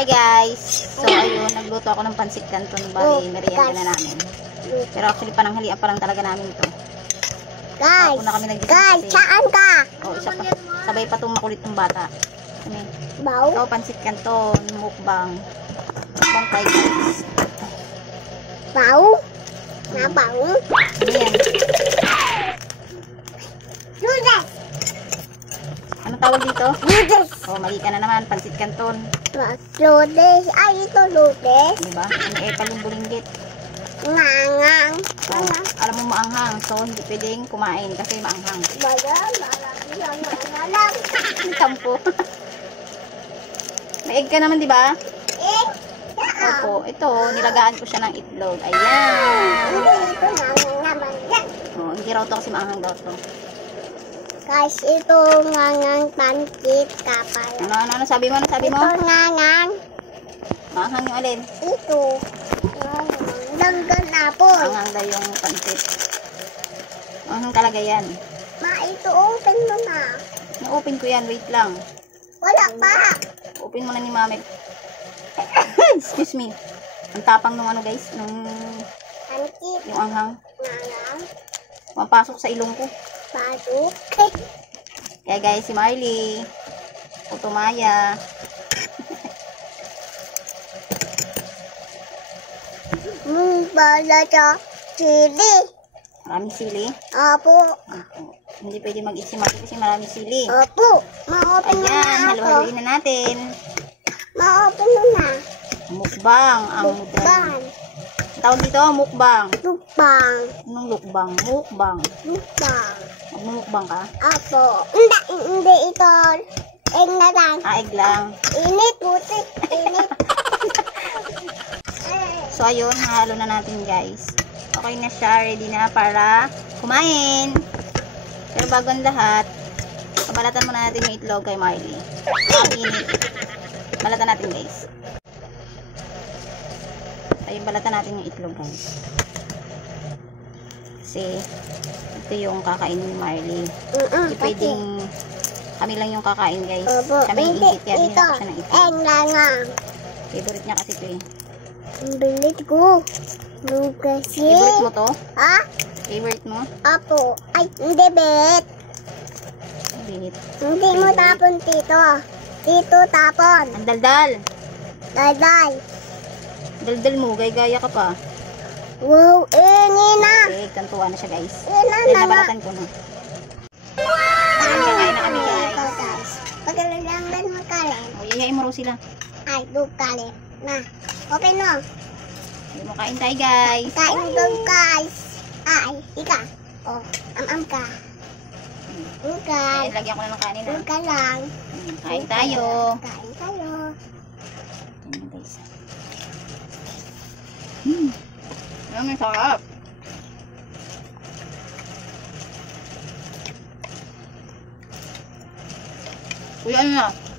Hi guys! So ayun, nagluto ako ng pansit canton. Bali, merienda na namin. Pero actually, pananghalian pa lang talaga namin ito. Guys! Na kami Guys! Saan ka? Oh, isa pa. Sabay pa itong makulit ng bata. Baw? Ito, pansit canton. Mukbang. Mukbang tayo guys. Baw? Nabaw? Ano yan? Noodles! Ano tawag dito? Noodles! Oh, mali ka na naman. Pansit canton. Noodles. Ay, ito noodles. Diba? Ano yung bulinggit. Ngangang. Oh, alam mo maanghang. So, hindi pwedeng kumain kasi maanghang. Malam. Tampo. May egg ka naman, diba? Eh? Opo. Ito, nilagaan ko siya ng itlog. Ayan. Hindi, ito ngangang naman yan. Oh, hindi raw to kasi maanghang daw to. Guys, ito ngangang pancit kapal. Ano sabi mo? Ano sabi mo? Ito ngangang. Maanghang yung alin? Ito. Langgan apple. Maanghang daw yung pansit. Maanghang talaga yan. Ma, ito open mo na. Na-open ko yan. Wait lang. Wala pa. Open mo na ni Mami. Excuse me. Ang tapang nung ano guys. Nung Pancit. yung anghang. Ngangang. Mapasok sa ilong ko. Pasok. Kaya guys, si Marley. Putumaya. Bala sa chili. Maraming sili. Apo. Hindi pwede mag-eat si Marley kasi maraming sili. Apo. Ma-open mo Ayan, na ako. halo-haloin na natin. Ma-open mo na. Mukbang. Ang Lukbang. tawag dito, mukbang. Lukbang. Anong lukbang? Mukbang. Lukbang. Magmumukbang ka? Apo. Hindi ito. Egg na lang. Egg lang. Init, putik. Init. So, ayun, halo na natin guys. Okay na siya, ready na para kumain. Pero bago ang lahat, kabalatan muna natin yung itlog kay Marley. Ang init. Balatan natin guys. Ayun, balatan natin yung itlog guys. Kasi, ito yung kakain ni Marley. Hindi pwedeng kami lang yung kakain guys. Siya may ingit, kaya binila ko siya ng itlog. Egg na lang. Favorite niya kasi ito eh. Ang bilit ko. Kasi. Favorite mo to? Ha? Favorite mo? Apo. Ay, hindi bet. Binit. Hindi mo tapon dito. Dito tapon. Ang daldal. Daday. Daldal mo, gaya ka pa. Wow, ini na. Okay, kantuwa na siya guys. Ini Dahil na. nabalatan ko na. Kakain na kami Ito guys. guys. Pagkalalangan mo kalim. O, yayain mo raw sila. Ay, kalim. Na. Open mo. Hindi mo kain tayo guys. Kain doon guys. Ay, ika. Oh, am ka. Ukan. Ayan, lagyan ko na ng kanin ha. Ukan lang. Kain tayo. Kain tayo. Ayan guys. Ayan, may sarap. Uy, ano na?